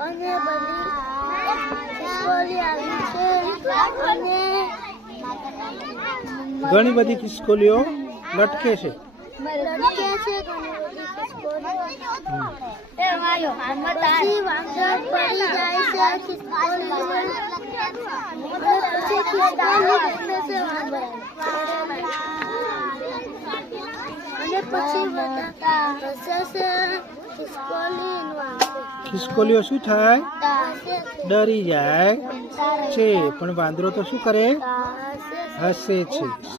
અને બધી આવી છે. ઘણી બધી ખિસકોલીઓ. લટકે છે અને પછી બધા ખિસકોલીઓ શું થાય? ડરી જાય. છે પણ વાંદરો તો શું કરે? હસે છે.